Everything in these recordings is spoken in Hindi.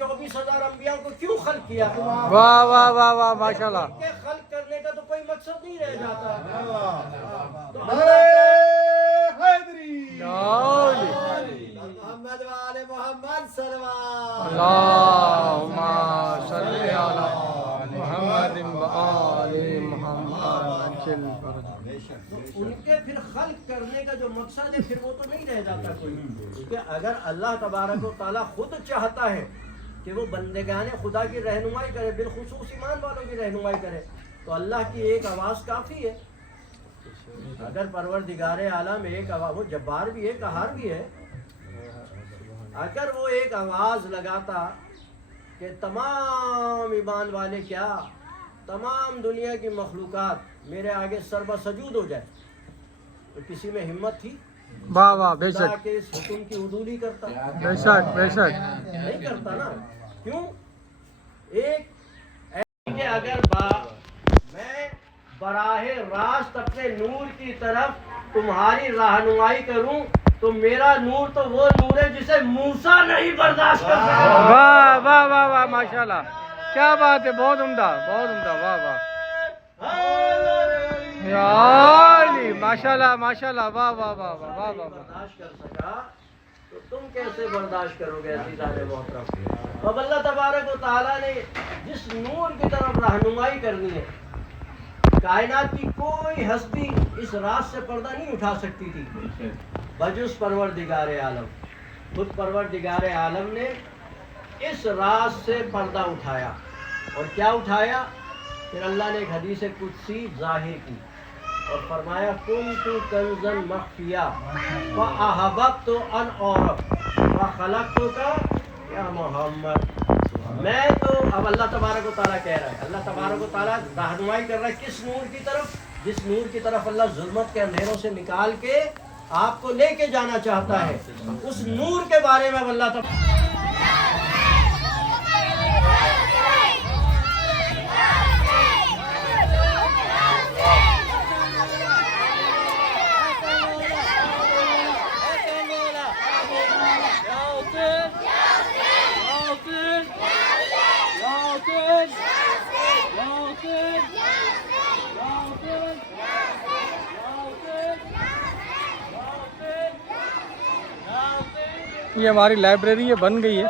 24,000 अम्बिया को क्यों खल्क किया? वाह वाह वाह वाह माशाल्लाह। के खल्क करने का तो कोई मकसद नहीं रह जाता। तो मोहम्मद वाले मोहम्मद सल्लल्लाहु अल्लाहुम्मा सल्ली अला मुहम्मद व आलि मुहम्मद। तो उनके फिर खल्क करने का जो मकसद है फिर वो तो नहीं रह जाता कोई। क्योंकि अगर अल्लाह तबारक व तआला खुद चाहता है कि वो बंदेगाने खुदा की रहनुमाई करे, बिलखुसूस ईमान वालों की रहनुमाई करे, तो अल्लाह की एक आवाज़ काफ़ी है। अगर परवरदिगार आलम एक आवाज़, वो जब्बार भी है, कहार भी है, अगर वो एक आवाज़ लगाता कि तमाम ईमान वाले क्या तमाम दुनिया की मखलूक़ात मेरे आगे सरबा सजूद हो जाए, तो किसी में हिम्मत थी? वाह वाह खुदा बेशक के इस हुक्म की उदूली करता? बेशक बेशक नहीं करता ना। क्यों? एक कि अगर मैं बराहे रास्त अपने नूर की तरफ तुम्हारी रहनुमाई करूं, तो मेरा नूर तो वो नूर है जिसे मूसा नहीं बर्दाश्त कर सका। वाह वाह वाह वाह माशाल्लाह, क्या बात है, बहुत उम्दा बहुत उम्दा, वाह वाह या अली, माशाल्लाह माशाल्लाह, वाह वाह वाह वाह वाह वाह। बर्दाश्त कर सका तो तुम कैसे बर्दाश्त करोगे अज़ीज़ान मोहतरम? अब अल्लाह तबारक व तआला ने जिस नूर की तरफ रहनुमाई करनी है, कायनात की कोई हस्ती इस रात से पर्दा नहीं उठा सकती थी बजुस परवरदिगार आलम। खुद परवरदिगार आलम ने इस रात से पर्दा उठाया। और क्या उठाया? फिर अल्लाह ने एक हदीस कुदसी जाहिर की और फरमाया कुन्तु कंज़न मख्फिया व अहबब्तु अन औरफ व खलक़तुका या मोहम्मद। मैं तो, अब अल्लाह तबारक व तआला कह रहा है, अल्लाह तबारक व तआला रहनुमाई कर रहा है किस नूर की तरफ? जिस नूर की तरफ अल्लाह जुल्मत के अंधेरों से निकाल के आपको लेके जाना चाहता है, उस नूर के बारे में अब अल्लाह तबारक ये हमारी लाइब्रेरी है, बन गई है।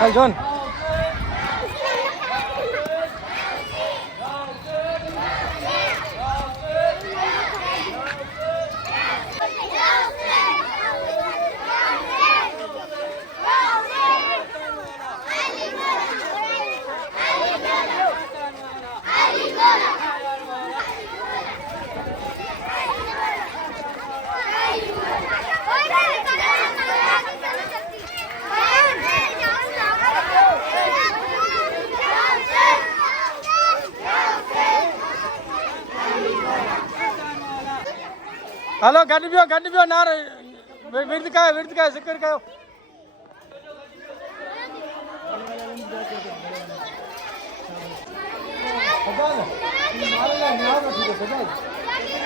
चल जॉन, हेलो गड्डी पियो नार विर्द का जिक्र का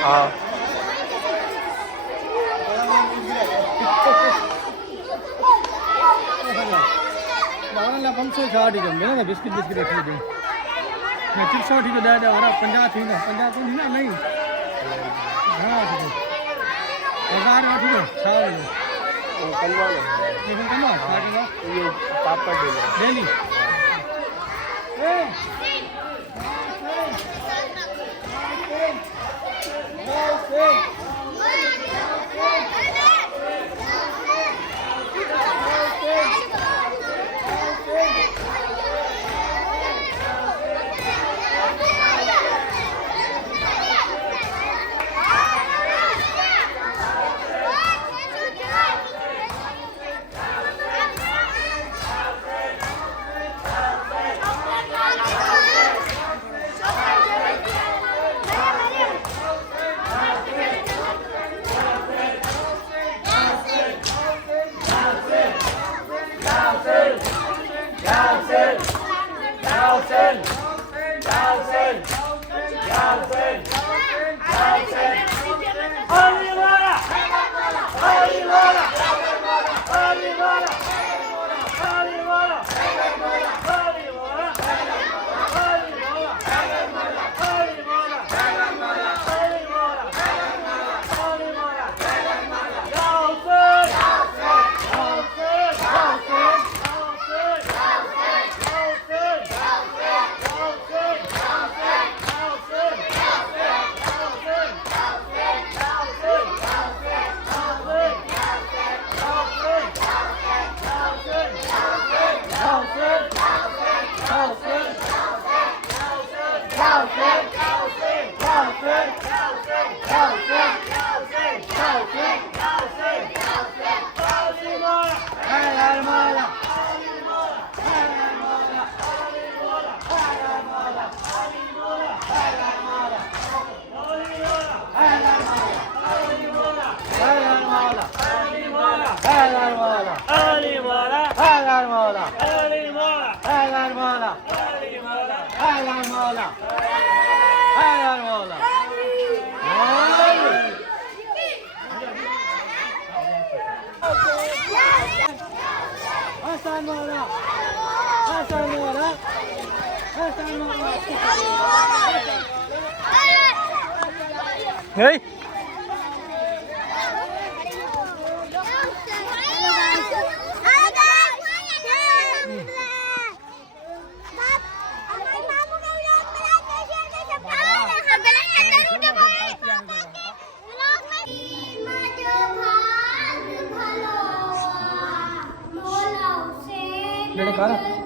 हाँ हमसे साठ ही बिस्किट बिस्किट रखी दूँ मैं 60 की दे 50 थी ना 50 थी ना नहीं हाँ ठीक है 1000 ठीक है ये पापड़ daily Hey. Let it go.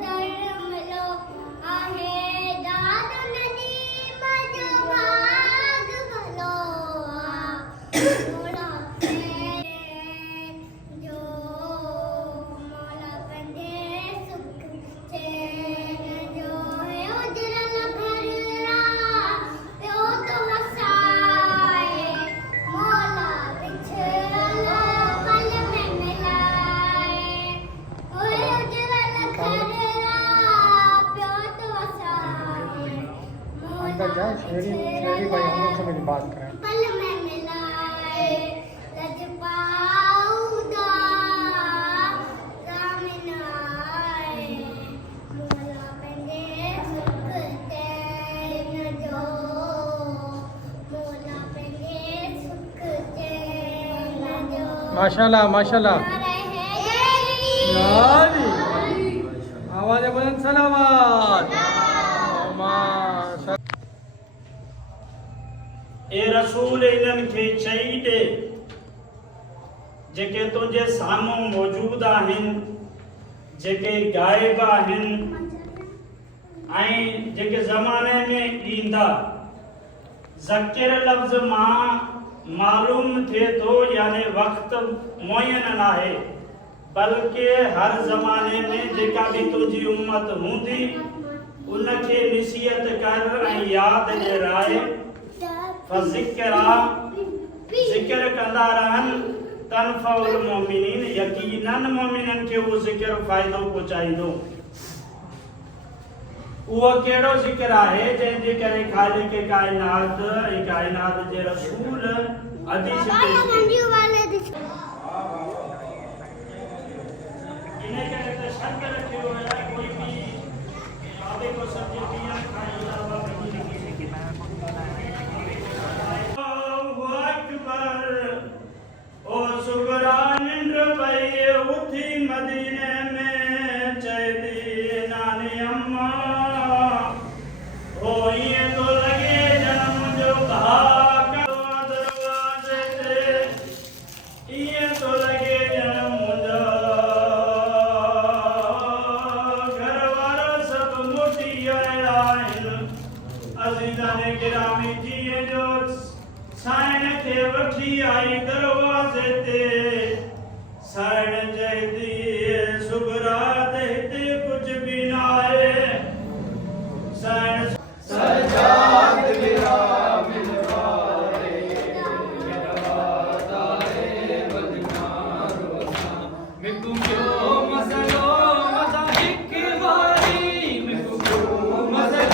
अंदर जाए शेरी भाई हम लोग से मेरी बात करें पल में मिलाए लजपाऊदा रामनाए मोला बंदे सुखते न जो मोला बंदे सुखते न जो माशाल्लाह माशाल्लाह नाली आवाज बुलंद सलावत ए रसूल इन्हनि खे चई ॾे जेके तुंहिंजे साम्हूं मौजूद आहिनि जेके गाइब आहिनि ऐं जेके ज़माने में ईंदा ज़कीर लफ़्ज़ मां मालूम थिए थो यानी वक़्तु मुयन न आहे बल्कि हर ज़माने में जेका बि तुंहिंजी उम्मत हूंदी उनखे नसीहत कर ऐं यादि ॾियाराए ज़िक्र कंदा रहनि तनफ़उल मोमिनीन यकीनन मोमिनन खे उहो ज़िक्र फ़ाइदो पहुचाईंदो उहो कहिड़ो ज़िक्र आहे जंहिंजे करे ख़ालिक़ काइनात ऐं काइनात जे रसूल हदीस इन करे त शर्त रखियो आहे कोई बि आदे को सब्जी पिया खाए अलावा बची नहीं ओ सुगरान रुपए उठी मदीने में चैदी नानी अम्मा ओ ये तो लगे जन्म जो भाग दरवाजे ते ये तो लगे जन्म जो घर वाला सब मोटी आया अज़ीज़ाने गिरामी जी जो साइन खे वठी आई दरवाज़े ते साइन चईदी सुगरा ते हिते कुझु बि न आहे साइन सजाद गिरामी वारे नवाज़ा है बदनारो मिकु क्यों मसलो मज़ाहिक वारी मिकु क्यों मसलो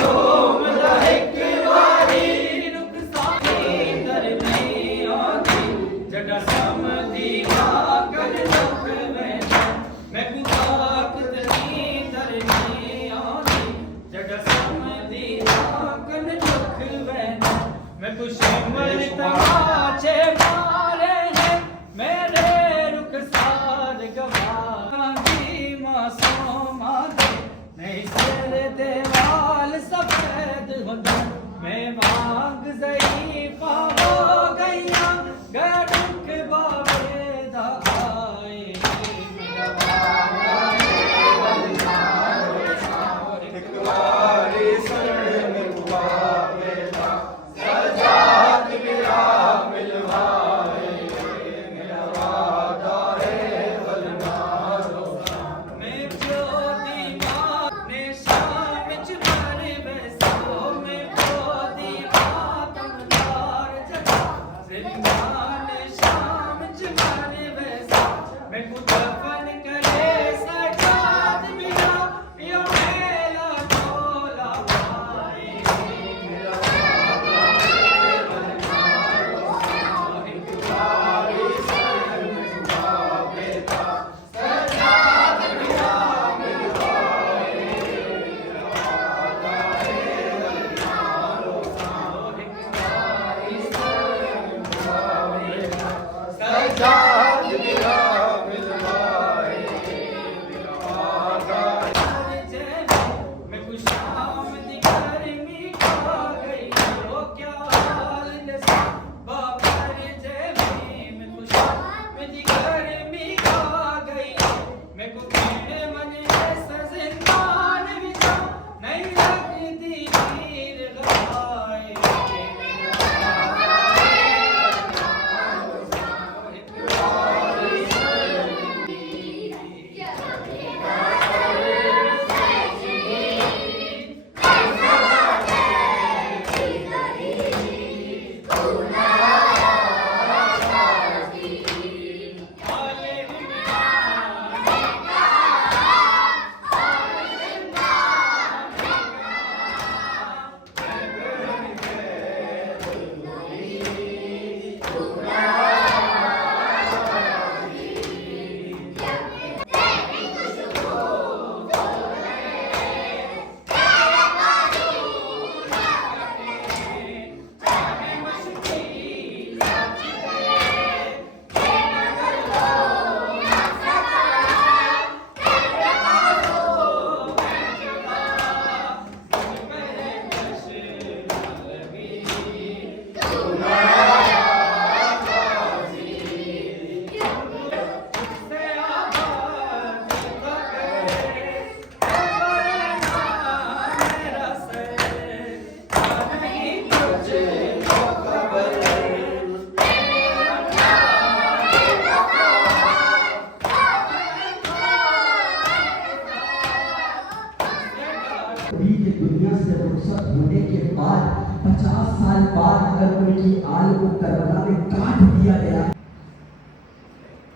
दुनिया से रुखसत होने के बाद 50 साल बाद अगर उनकी आल को करबला में काट दिया गया,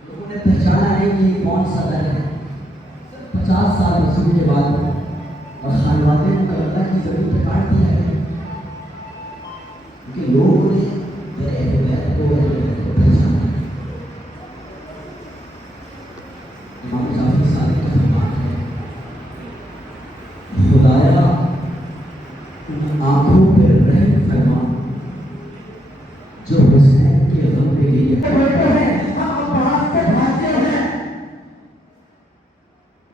लोगों ने पहचाना नहीं कि ये कौन सा दर है। 50 साल रसूल के बाद और खानवादे को करबला की जमीन पर काट दिया गया, क्योंकि लोगों ने को पहचाना। इमाम जाफर सादिक का फरमान है, खुदाया उन आंखों पर रहम फरमा जो हुस्न के गम पे गई है। बैठे हैं हम अब्बास के भागे हैं,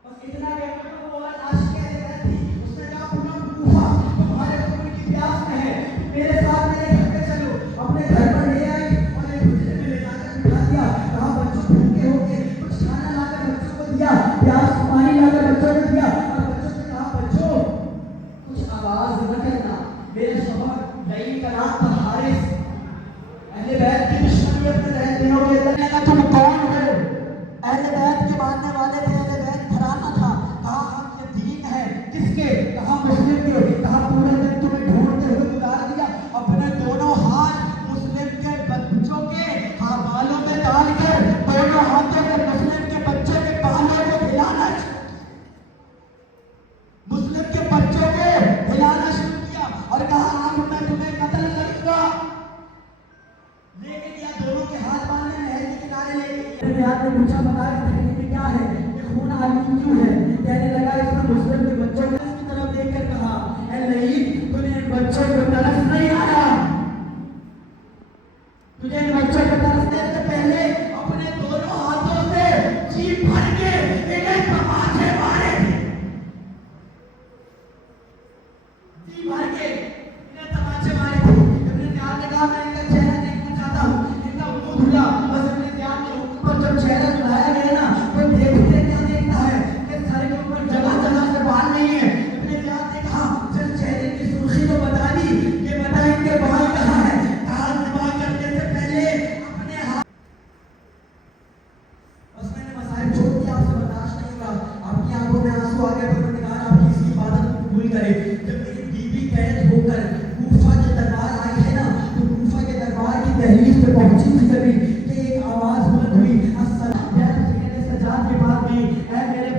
बस इतना कहकर तो वो लाश कह रही थी, उसने कहा पूरा कूफा तुम्हारे खून की प्यास में है, मेरे साथ मेरे घर पे चलो। अपने घर पर ले आई और एक हुजरे में ले जाकर बिठा दिया, कहा बच्चों भूखे हो गए, कुछ खाना लाकर बच्चों को दिया, प्यास पानी लाकर बच्चों को दिया, और बच्चों से कहा बच्चों कुछ आवाज न करना, मेरे शौहर नई का नाम था हारिस, अहले बैत की दुश्मनी अपने दिनों के अंदर लगा, तुम कौन हो? अहले बैत के मानने वाले थे, अहले बैत घराना था, कहा हम ये दीन है किसके? कहा मुस्लिम के। कहा पूरे दिन तुम्हें ढूंढते हुए गुजार दिया, अपने दोनों हाथ मुस्लिम के बच्चों के बालों में डाल कर दोनों हाथों में मुस्लिम के बच्चों के बालों को हिलाना, मुस्लिम के बच्चों को हिलाना शुरू किया और कहा अब मैं तुम्हें कत्ल करूंगा। लेकिन यह दोनों के हाथ बांधे नहर के किनारे ले गए। ने पूछा बता कि क्या है ये खून आलमी क्यों है? कहने लगा इसमें मुस्लिम के बच्चों ने इसकी तरफ देखकर कहा ऐ लईद तुझे इन बच्चों को तरस नहीं आया, तुझे इन बच्चों को तरसने से पहले अपने दोनों हाथों से जी भर के इन्हें तमाचे मारे थे, जी भर के इन्हें तमाचे मारे थे। इब्ने ज़ियाद ने कहा मैं इनका चेहरा देखना चाहता हूँ, इनका मुंह धुला। बस इब्ने ज़ियाद के हुक्म पर जब चेहरा धुलाया गया ना तो देखते क्या देखता है कि सर के ऊपर जगह जगह से बाल नहीं है। इब्ने ज़ियाद ने कहा जब चेहरे की सुर्खी तो बता दी, ये बता इनके बाल कहाँ है? कहा निभा करने से पहले अपने हाथ, बस मैंने मसाइब छोड़ दिया, आपसे बर्दाश्त नहीं हुआ, आपकी आंखों में आंसू आ गए, परवरदिगार आपकी इसकी इबादत को कबूल करे। जब मेरी बीवी कैद होकर कूफा के दरबार आई है ना, तो कूफा के दरबार की दहलीज पे पहुंची थी जब कि एक आवाज बुलंद हुई, अस्सलाम या सीने सज्जाद के पास में, ऐ मेरे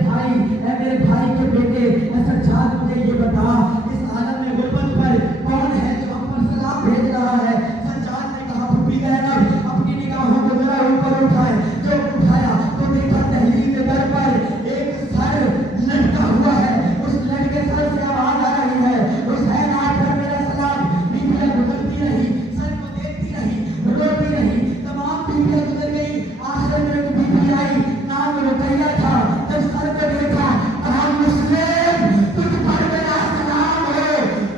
भाई के बेटे ऐ सज्जाद मुझे ये बता इस आलम में गुर्बत पर कौन है जो हम पर सलाम भेज रहा है? सज्जाद ने कहा फूफी ज़ैनब अपनी निगाहों को जरा ऊपर उठाए, जो उठाया तो देखा दहलीज के दर पर एक सर लटका हुआ है, उस लटके सर से आवाज आ रही है, हुसैन आप पर मेरा सलाम। बीबियां गुजरती रही, सर को देखती रही, रोती रही, तमाम बीबियां गुजर गई। आखिर में एक बीबी आई, नाम रुकैया था, जब सर को देखा कहा मुस्लिम तुझ पर मेरा सलाम हो,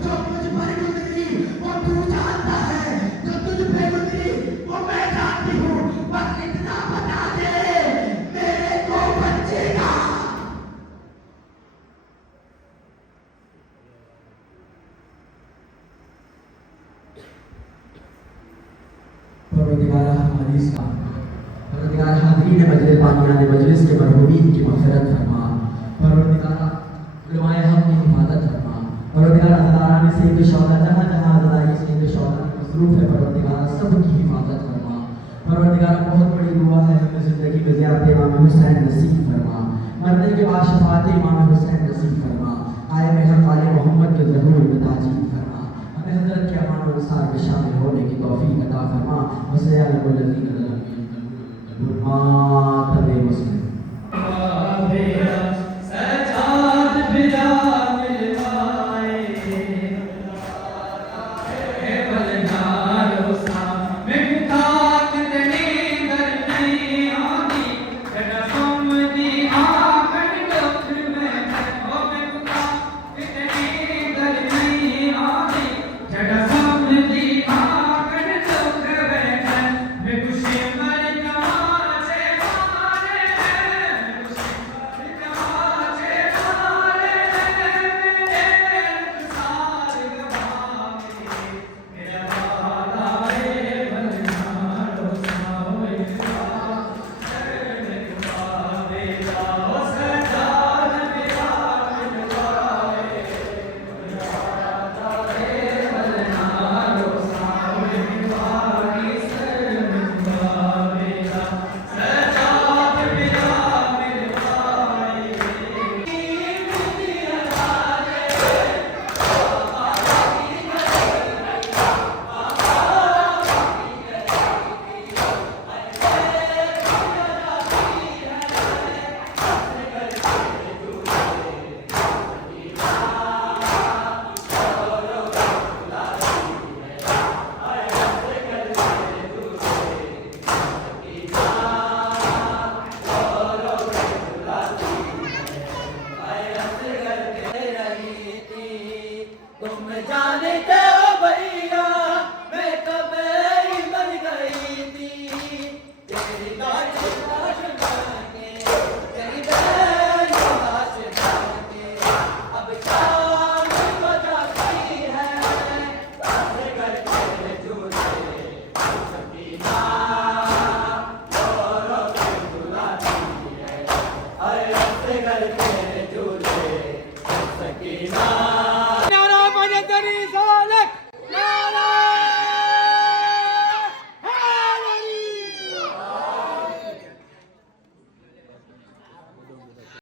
जो मुझ पर गुजरी वो तू जानता है, जो तुझ पे गुजरी वो मैं जानती हूँ, बस इतना बता दे मेरे को बचेगा। परवरदिगार हमारी का परवरदिगार हाज़रीन मजलिस पानियाने मजलिस के मरहूमीन की मग़फ़िरत फरमा, परवरदिगार उलमाए हक़ की हिफाज़त फरमा, परवरदिगार हज़ारानी सैयद शौहदा जहाँ जहाँ हज़ारानी सैयद शौहदा मसरूफ़ है, परवरदिगार सब की हिफाज़त फरमा। परवरदिगार बहुत बड़ी दुआ है हमें ज़िंदगी में ज़ियारत इमाम हुसैन नसीब फरमा, मरने के बाद शफ़ाअत इमाम हुसैन नसीब फरमा, क़ाइम हक़ आले मोहम्मद के ज़हूर में ताजील फरमा, हमें हज़रत के अमान और अंसार में शामिल होने की तौफ़ीक़ अता फरमा।